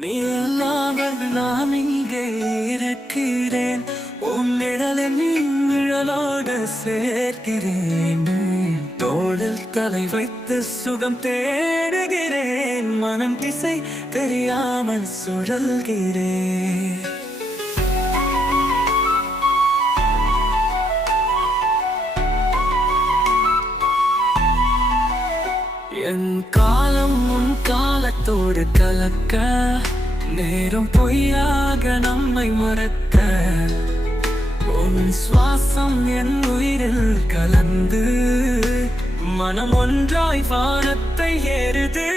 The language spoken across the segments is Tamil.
நீல்லாமல் நான் இங்கே இருக்கிறேன். உன் நிழலை நீ நிழலோடு சேர்க்கிறேன். தோளில் தலை வைத்து சுகம் தேடுகிறேன். மனம் திசை தெரியாமல் சுழல்கிறேன். காலத்தோடு கலக்க நேரம் பொய்யாக நம்மை மறக்க. உன் சுவாசம் என் உயிரில் கலந்து மனம் ஒன்றாய் வானத்தை ஏறுது.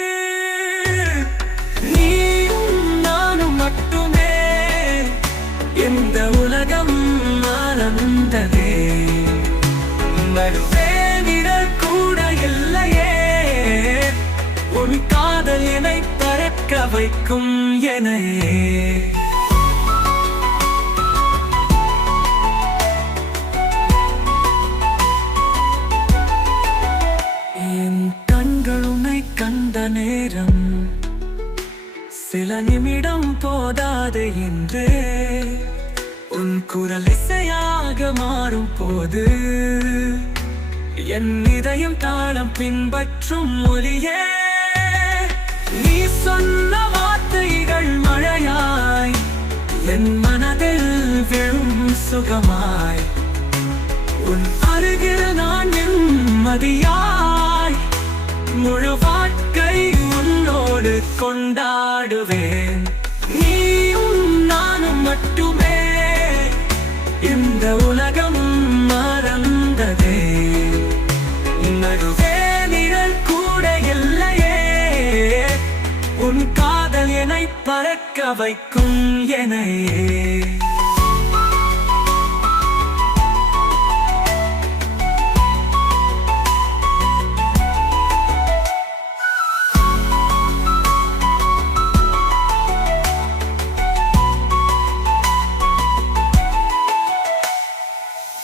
நீயும் நானும் மட்டுமே இந்த உலகம் ஆனந்ததே வருவே கேட்க வைக்கும் எனையே என் கண்கள் உன்னை கண்ட நேரம் சில நிமிடம் போதாது என்று. உன் குரல் இசையாக மாறும் போது என் இதயம் தாளம் பின்பற்றும் மொழியே நீ சொன்ன வார்த்தைகள் மழையாய் என் மனதில் விழும் சுகமாய். உன் அருகில் நான் நிம்மதியாய் முழு வாழ்க்கை உன்னோடு கொண்டாடுவேன். நீயும் நானும் மட்டுமே இந்த உலகம் மறந்ததே. பறக்க வைக்கும் எனையே.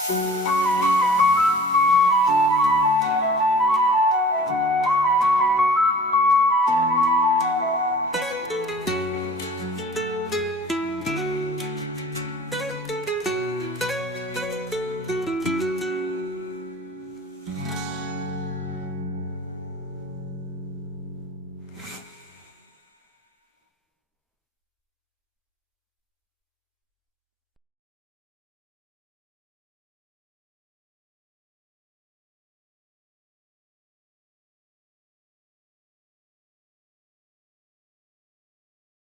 Thank